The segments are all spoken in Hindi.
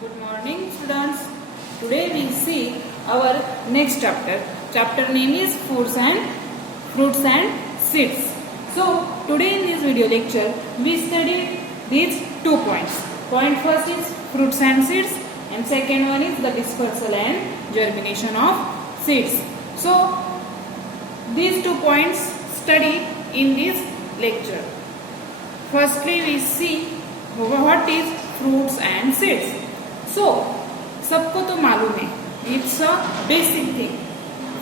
Good morning, students. Today we see our next chapter. Chapter name is fruits and seeds. So today in this video lecture we studied these 2 points. Point first is fruits and seeds, and second one is the dispersal and germination of seeds. So these 2 points study in this lecture. Firstly we see what is fruits and seeds. So सबको तो मालूम है, it's a basic thing.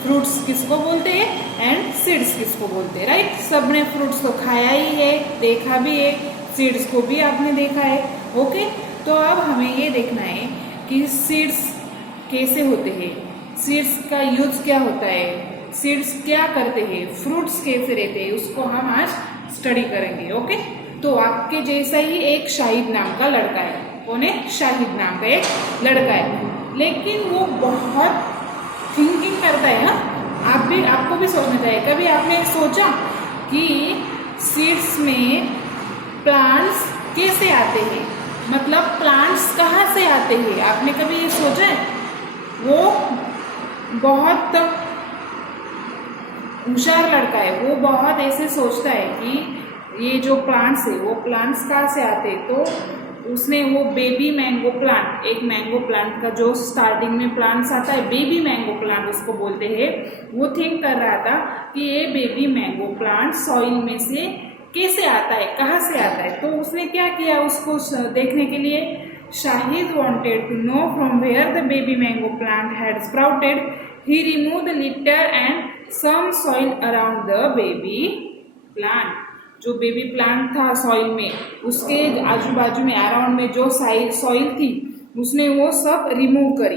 Fruits किसको बोलते हैं एंड सीड्स किसको बोलते हैं, राइट? सबने फ्रूट्स तो खाया ही है, देखा भी है, सीड्स को भी आपने देखा है. ओके, तो अब हमें ये देखना है कि सीड्स कैसे होते हैं, सीड्स का यूज क्या होता है, सीड्स क्या करते हैं, फ्रूट्स कैसे रहते हैं, उसको हम आज स्टडी करेंगे. ओके, तो आपके जैसा ही एक शाहिद नाम का लड़का है. कौन है? शाहिद नाम का एक लड़का है, लेकिन वो बहुत थिंकिंग करता है. हाँ, आपको भी सोचना चाहिए. कभी आपने सोचा कि सीड्स में प्लांट्स कैसे आते हैं, मतलब प्लांट्स कहाँ से आते हैं? आपने कभी ये सोचा है? वो बहुत होशियार लड़का है, वो बहुत ऐसे सोचता है कि ये जो प्लांट्स है वो प्लांट्स कहाँ से आते हैं. तो उसने वो बेबी मैंगो प्लांट, एक मैंगो प्लांट का जो स्टार्टिंग में प्लांट्स आता है, बेबी मैंगो प्लांट उसको बोलते हैं, वो थिंक कर रहा था कि ये बेबी मैंगो प्लांट सॉइल में से कैसे आता है, कहाँ से आता है. तो उसने क्या किया, उसको देखने के लिए Shahid wanted to know from where the baby mango plant had sprouted. He removed the litter and some soil around the baby plant. जो बेबी प्लांट था सॉइल में, उसके आजू बाजू में अराउंड में जो सॉइल थी उसने वो सब रिमूव करी.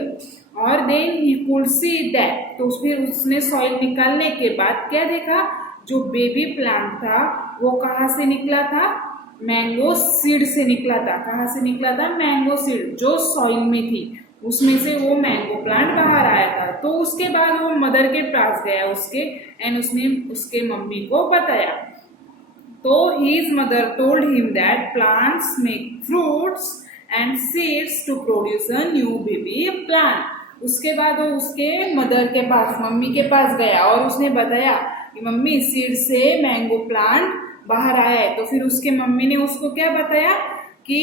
और then he could see that, तो फिर उसने सॉइल निकालने के बाद क्या देखा, जो बेबी प्लांट था वो कहाँ से निकला था? मैंगो सीड से निकला था. कहाँ से निकला था? मैंगो सीड जो सॉइल में थी उसमें से वो मैंगो प्लांट बाहर आया था. तो उसके बाद वो मदर के पास गया उसके, एंड उसने उसके मम्मी को बताया. तो his mother told him that plants make fruits and seeds to produce a new baby plant. उसके बाद वो उसके मदर के पास, मम्मी के पास गया और उसने बताया कि मम्मी सीड से मैंगो प्लांट बाहर आया है. तो फिर उसके मम्मी ने उसको क्या बताया कि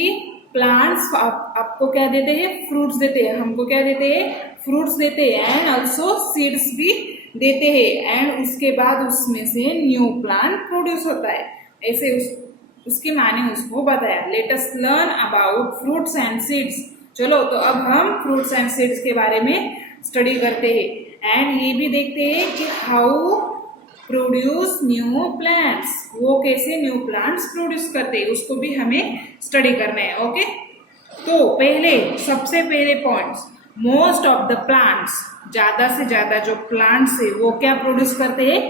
प्लांट्स आपको क्या देते हैं? फ्रूट्स देते हैं. हमको क्या देते हैं? फ्रूट्स देते हैं, एंड ऑल्सो सीड्स भी देते हैं, एंड उसके बाद उसमें से न्यू प्लांट प्रोड्यूस होता है. ऐसे उसकी माँ ने उसको बताया. Let us learn about fruits and seeds. चलो, तो अब हम फ्रूट्स एंड सीड्स के बारे में स्टडी करते हैं, एंड ये भी देखते हैं कि हाउ प्रोड्यूस न्यू प्लांट्स, वो कैसे न्यू प्लांट्स प्रोड्यूस करते हैं, उसको भी हमें स्टडी करना है. ओके, तो सबसे पहले points, most of the plants, ज्यादा से ज्यादा जो प्लांट्स है वो क्या प्रोड्यूस करते हैं?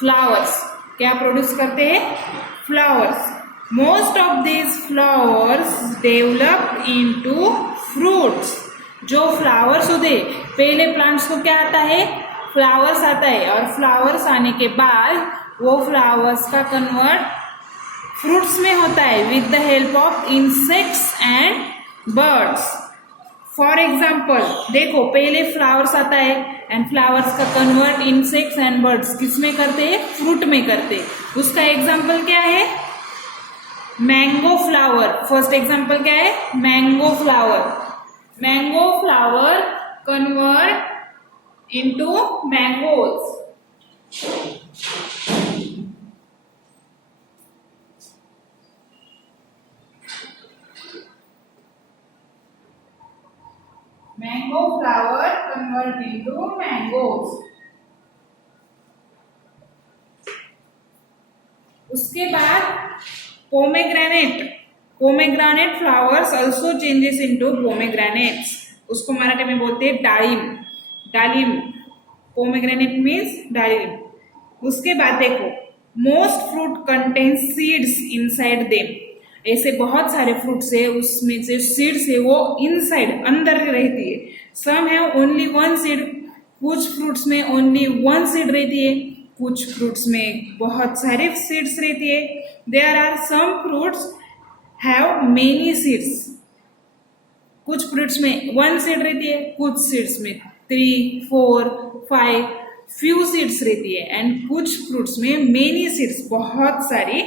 फ्लावर्स. क्या प्रोड्यूस करते हैं? Flowers. Most of these flowers develop into fruits. जो फ्लावर्स होते, पहले प्लांट्स को क्या आता है? फ्लावर्स आता है, और फ्लावर्स आने के बाद वो फ्लावर्स का कन्वर्ट फ्रूट्स में होता है with the help of insects and birds. For example देखो, पहले फ्लावर्स आता है एंड फ्लावर्स का कन्वर्ट इंसेक्ट्स एंड बर्ड्स किस में करते हैं? फ्रूट में करते हैं. उसका एग्जाम्पल क्या है? Mango flower. फर्स्ट एग्जाम्पल क्या है? Mango flower. Mango flower convert into mangoes. Mango flower convert into mangoes. उसके बाद pomegranate flowers also changes into pomegranates. उसको मराठी में बोलते हैं डालिम. पोमेग्रेनेट मीन्स डालिम. उसके बाद देखो, most fruit contain seeds inside them. ऐसे बहुत सारे फ्रूट्स है, उसमें से सीड्स है वो इनसाइड अंदर रहती है. Some have only one seed. कुछ फ्रूट्स में ओनली वन सीड रहती है, कुछ फ्रूट्स में बहुत सारे सीड्स रहती है. There are some fruits have many seeds. कुछ फ्रूट्स में 1 सीड रहती है, कुछ सीड्स में 3, 4, 5 फ्यू सीड्स रहती है, एंड कुछ फ्रूट्स में मेनी सीड्स, बहुत सारी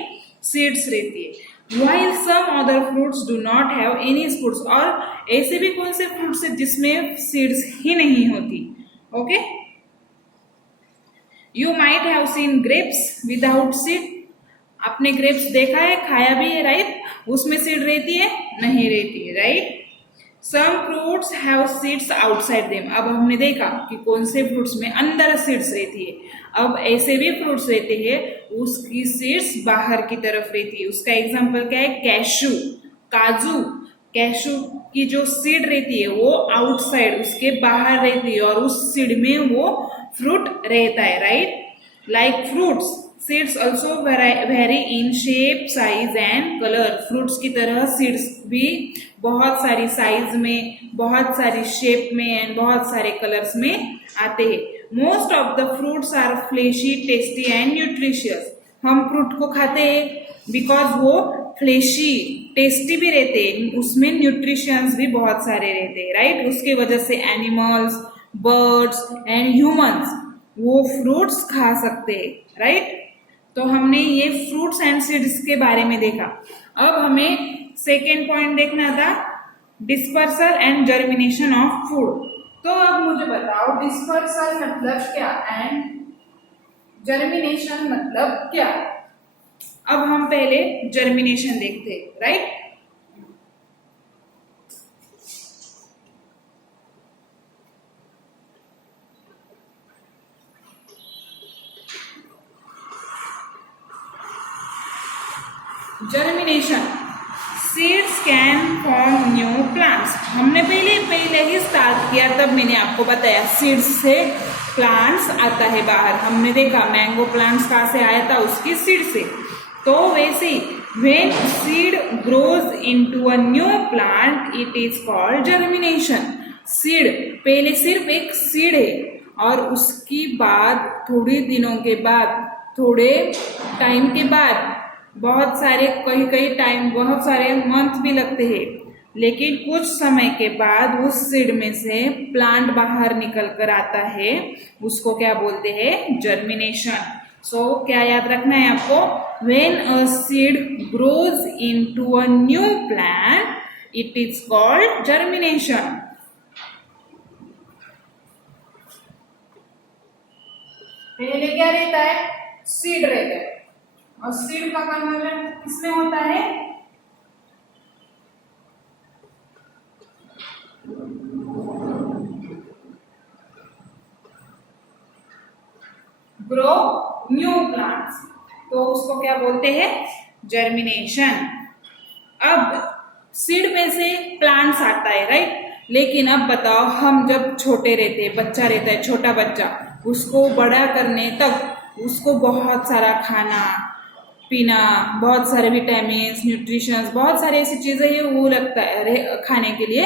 सीड्स रहती है। While some other fruits do not have any seeds, और ऐसे भी कौन से फ्रूट्स है जिसमें सीड्स ही नहीं होती। Okay, you might have seen grapes without seed, आपने ग्रेप्स देखा है, खाया भी है, राइट? उसमें सीड रहती है? नहीं रहती है, right? Some fruits have seeds outside them, अब हमने देखा कि कौन से फ्रूट्स में अंदर सीड्स रहती है। अब ऐसे भी फ्रूट्स रहते हैं उसकी सीड्स बाहर की तरफ रहती है। उसका एग्जांपल क्या है? कैशू, काजू। कैशू की जो सीड रहती है वो आउटसाइड, उसके बाहर रहती है, और उस सीड में वो फ्रूट रहता है, right? Like fruits, seeds also very in shape, size and colour. Fruits की तरह सीड्स भी बहुत सारी साइज में, बहुत सारी शेप में एंड बहुत सारे कलर्स में आते हैं। Most of the fruits are fleshy, tasty and nutritious. हम फ्रूट को खाते हैं बिकॉज वो फ्लेशी, टेस्टी भी रहते हैं, उसमें न्यूट्रिशंस भी बहुत सारे रहते हैं, राइट? उसकी वजह से एनिमल्स, बर्ड्स एंड ह्यूमंस वो फ्रूट्स खा सकते हैं, राइट? तो हमने ये फ्रूट्स एंड सीड्स के बारे में देखा। अब हमें सेकेंड पॉइंट देखना था, dispersal and germination of food. तो अब मुझे बताओ डिस्पर्सल मतलब क्या एंड जर्मिनेशन मतलब क्या। अब हम पहले जर्मिनेशन देखते हैं, right? Germination, seeds can form new plants. हमने पहले ही स्टार्ट किया, तब मैंने आपको बताया सीड्स से प्लांट्स आता है बाहर। हमने देखा मैंगो प्लांट्स कहाँ से आया था, उसकी सीड से। तो वैसे ही when seed grows into a new plant it is called germination. Seed पहले सिर्फ एक सीड है, और उसकी बाद थोड़े दिनों के बाद, थोड़े टाइम के बाद, बहुत सारे कई टाइम, बहुत सारे मंथ भी लगते हैं, लेकिन कुछ समय के बाद उस सीड में से प्लांट बाहर निकल कर आता है, उसको क्या बोलते हैं? जर्मिनेशन। सो क्या याद रखना है आपको? When a seed grows into a new plant it is called germination. पहले क्या रहता है? सीड रहता है, और सीड का कन्वर्जन किसमें होता है? ग्रो न्यू प्लांट्स, तो उसको क्या बोलते हैं? जर्मिनेशन। अब सीड में से प्लांट्स आता है, राइट? लेकिन अब बताओ, हम जब छोटे रहते हैं, बच्चा रहता है, छोटा बच्चा, उसको बड़ा करने तक उसको बहुत सारा खाना पीना, बहुत सारे विटामिन, न्यूट्रिशंस, बहुत सारे ऐसी चीजें हैं वो लगता है खाने के लिए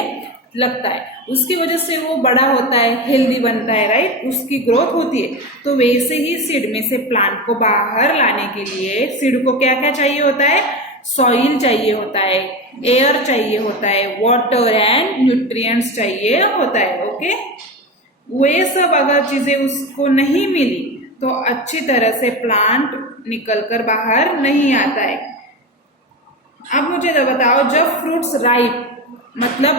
लगता है। उसकी वजह से वो बड़ा होता है, हेल्दी बनता है, राइट? उसकी ग्रोथ होती है। तो वैसे ही सीड में से प्लांट को बाहर लाने के लिए सीड को क्या क्या चाहिए होता है? सॉइल चाहिए होता है, एयर चाहिए होता है, वाटर एंड न्यूट्रिएंट्स चाहिए होता है। ओके, वे सब अगर चीजें उसको नहीं मिली तो अच्छी तरह से प्लांट निकलकर बाहर नहीं आता है। अब मुझे तो बताओ, जब फ्रूट्स राइप मतलब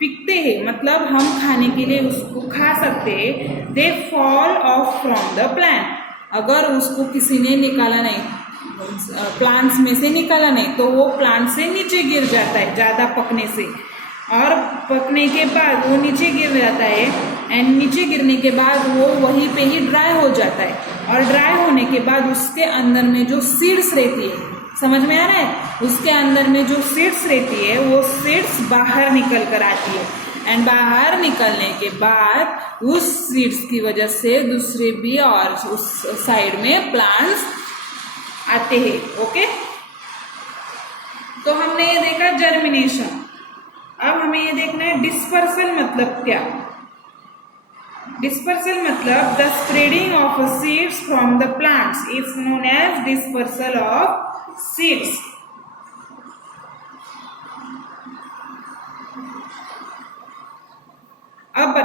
पिकते हैं, मतलब हम खाने के लिए उसको खा सकते हैं, they fall of from the plant. अगर उसको किसी ने निकाला नहीं, प्लांट्स में से निकाला नहीं, तो वो प्लांट से नीचे गिर जाता है ज्यादा पकने से, और पकने के बाद वो नीचे गिर जाता है, एंड नीचे गिरने के बाद वो वहीं पे ही ड्राई हो जाता है, और ड्राई होने के बाद उसके अंदर में जो सीड्स रहती है, समझ में आ रहा है? उसके अंदर में जो सीड्स रहती है वो सीड्स बाहर निकल कर आती है, एंड बाहर निकलने के बाद उस सीड्स की वजह से दूसरे भी और उस साइड में प्लांट्स आते हैं। ओके, तो हमने ये देखा जर्मिनेशन। अब हमें ये देखना है डिस्पर्सल मतलब क्या। डिस्पर्सल मतलब the spreading of seeds from the plants is known as dispersal of seeds.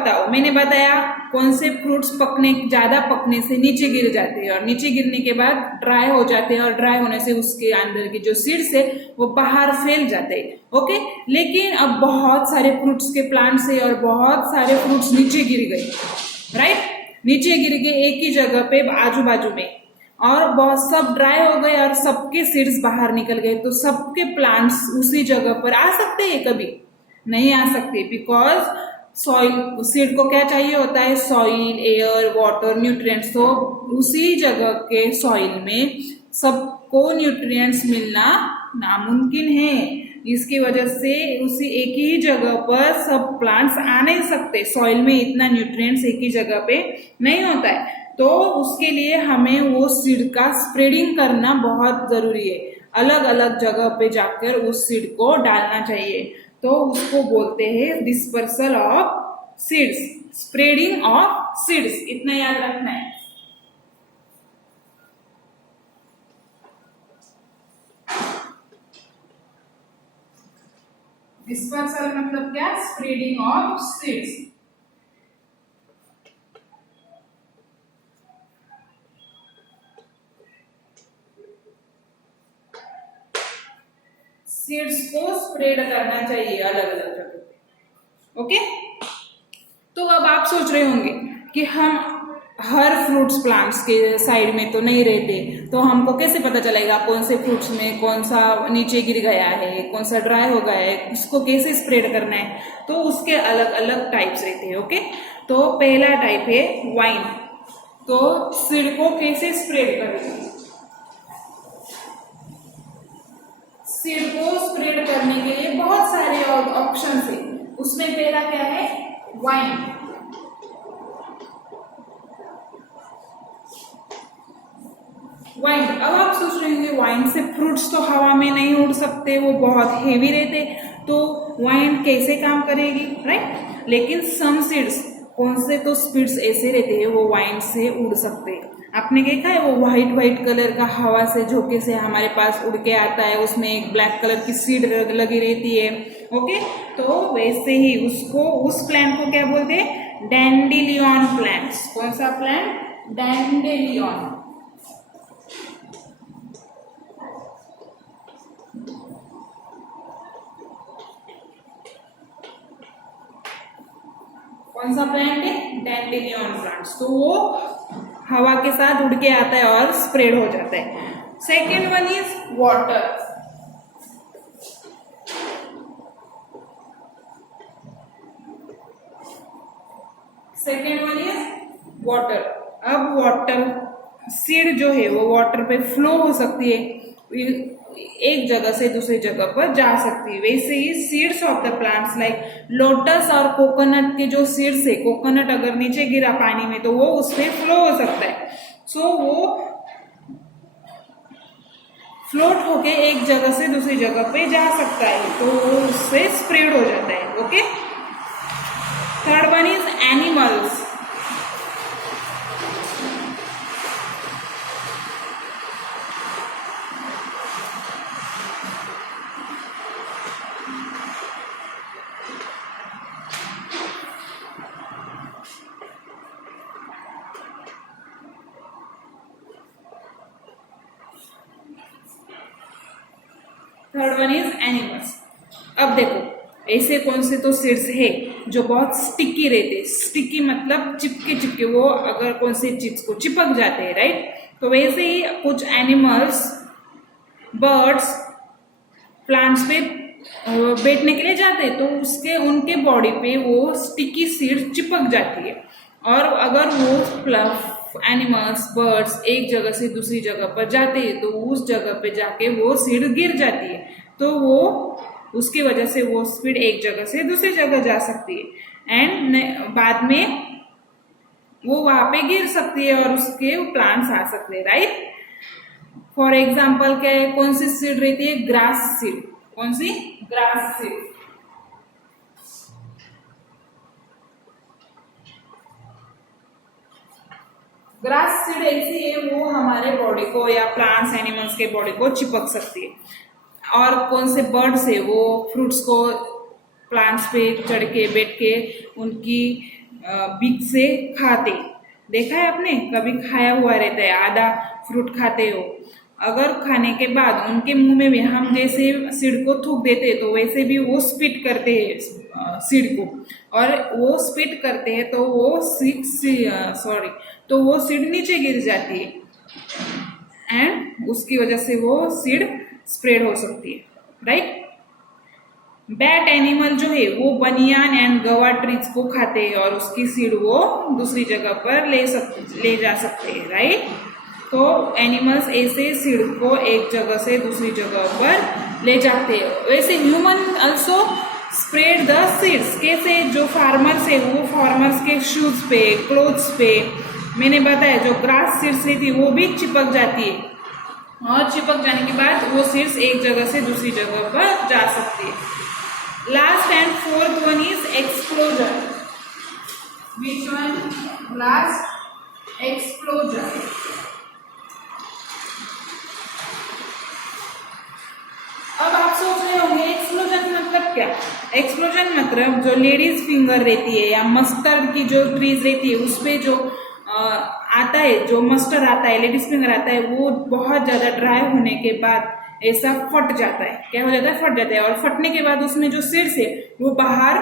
बताओ, मैंने बताया कौन से फ्रूट्स ज्यादा पकने से नीचे गिर जाते हैं और नीचे गिरने के बाद ड्राई हो जाते हैं और ड्राई होने से उसके अंदर की जो सीड्स है वो बाहर फैल जाते हैं। ओके, लेकिन अब बहुत सारे फ्रूट्स के प्लांट्स है और बहुत सारे फ्रूट्स नीचे गिर गए, राइट, नीचे गिर गए एक ही जगह पे आजू बाजू में, और बहुत सब ड्राई हो गए और सबके सीड्स बाहर निकल गए। तो सबके प्लांट्स उसी जगह पर आ सकते हैं? कभी नहीं आ सकते, बिकॉज सॉइल, सीड को क्या चाहिए होता है? Soil, air, water, nutrients. तो उसी जगह के सॉइल में सबको न्यूट्रिएंट्स मिलना नामुमकिन है। इसकी वजह से उसी एक ही जगह पर सब प्लांट्स आ नहीं सकते, सॉइल में इतना न्यूट्रिएंट्स एक ही जगह पे नहीं होता है। तो उसके लिए हमें वो सीड का स्प्रेडिंग करना बहुत जरूरी है, अलग अलग जगह पे जाकर उस सीड को डालना चाहिए। तो उसको बोलते हैं dispersal of seeds, spreading of seeds, इतना याद रखना है। डिस्पर्सल मतलब क्या? Spreading of seeds. सीड्स को स्प्रेड करना चाहिए अलग अलग जगह पे। ओके, तो अब आप सोच रहे होंगे कि हम हर फ्रूट्स प्लांट्स के साइड में तो नहीं रहते, तो हमको कैसे पता चलेगा कौन से फ्रूट्स में कौन सा नीचे गिर गया है, कौन सा ड्राई हो गया है, उसको कैसे स्प्रेड करना है? तो उसके अलग अलग टाइप्स रहते हैं। ओके, तो पहला टाइप है वाइन। तो सीड को कैसे स्प्रेड करेंगे? सीड को स्प्रेड करने के लिए बहुत सारे ऑप्शन है। उसमें पहला क्या है? वाइन। वाइन, अब आप सोच रहे होंगे वाइन से फ्रूट्स तो हवा में नहीं उड़ सकते, वो बहुत हेवी रहते, तो वाइन कैसे काम करेगी, राइट? लेकिन सम सीड्स, कौन से तो सीड्स ऐसे रहते हैं वो वाइन से उड़ सकते हैं। आपने देखा है वो व्हाइट कलर का हवा से झोंके से हमारे पास उड़ के आता है, उसमें एक ब्लैक कलर की सीड लगी रहती है। ओके, तो वैसे ही उसको, उस प्लांट को क्या बोलते हैं? Dandelion plants. कौन सा प्लांट? डैंडेलियन। कौन सा प्लांट है? Dandelion plants. तो वो हवा के साथ उड़ के आता है और स्प्रेड हो जाता है। Second one is water. Second one is water. अब वाटर सीड जो है वो वाटर पे फ्लो हो सकती है, एक जगह से दूसरी जगह पर जा सकती है। वैसे ही seeds of the plants like lotus और कोकोनट के जो सीड्स है, कोकोनट अगर नीचे गिरा पानी में तो वो उसपे फ्लो हो सकता है। सो वो फ्लोट होके एक जगह से दूसरी जगह पे जा सकता है, तो वो उससे स्प्रेड हो जाता है। Okay, third one is animals. Third one is animals. अब देखो, ऐसे कौन से तो सीड्स है जो बहुत स्टिकी रहते, स्टिकी मतलब चिपके चिपके, वो अगर कौन से चिप्स को चिपक जाते हैं, राइट? तो वैसे ही कुछ एनिमल्स, बर्ड्स प्लांट्स पे बैठने के लिए जाते हैं, तो उसके उनके बॉडी पे वो स्टिकी सीड चिपक जाती है, और अगर वो एनिमल्स, बर्ड्स एक जगह से दूसरी जगह पर जाते हैं तो उस जगह पे जाके वो सीड गिर जाती है, तो वो उसकी वजह से वो सीड एक जगह से दूसरी जगह जा सकती है, एंड बाद में वो वहां पे गिर सकती है और उसके प्लांट्स आ सकते हैं, राइट? फॉर एग्जाम्पल क्या है, कौन सी सीड रहती है? Grass seed. कौन सी? Grass seed. ग्रास सीड ऐसी है, वो हमारे बॉडी को या प्लांट्स, एनिमल्स के बॉडी को चिपक सकती है। और कौन से बर्ड्स है, वो फ्रूट्स को प्लांट्स पे चढ़ के बैठ के उनकी बीच से खाते, देखा है आपने, कभी खाया हुआ रहता है, आधा फ्रूट खाते हो, अगर खाने के बाद उनके मुंह में भी हम जैसे सीड को थूक देते हैं तो वैसे भी वो स्पिट करते हैं सीड को, और वो स्पिट करते हैं तो वो तो वो सीड नीचे गिर जाती है एंड उसकी वजह से वो सीड स्प्रेड हो सकती है, राइट। बैट एनिमल जो है वो बनियान एंड गवा ट्रीज को खाते हैं और उसकी सीड वो दूसरी जगह पर ले जा सकते हैं, राइट। तो एनिमल्स ऐसे सीड को एक जगह से दूसरी जगह पर ले जाते हैं। वैसे human also spread the seeds, कैसे, जो फार्मर्स है वो फार्मर्स के शूज पे, क्लोथ्स पे, मैंने बताया जो ग्रास सीड्स रहती है वो भी चिपक जाती है, और चिपक जाने के बाद वो सीड्स एक जगह से दूसरी जगह पर जा सकती है। Last and fourth one is explosion. Which one? Last, explosion. अब आप सोच रहे होंगे एक्सप्लोजन मतलब क्या? एक्सप्लोजन मतलब जो लेडीज फिंगर रहती है या मस्टर्ड की जो ट्रीज रहती है उस पे जो आता है, जो मस्टर्ड आता है, लेडीज फिंगर आता है, वो बहुत ज्यादा ड्राई होने के बाद ऐसा फट जाता है, क्या हो जाता है, फट जाता है, और फटने के बाद उसमें जो सीड्स है वो बाहर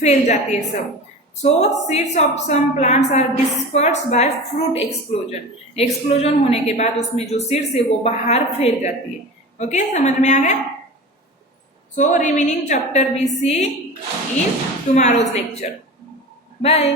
फैल जाती है सब। So seeds of some plants are disperse by fruit explosion, explosion होने के बाद उसमें जो सीड्स है वो बाहर फैल जाती है। ओके, समझ में आ गया? So remaining chapter we see in tomorrow's lecture. Bye.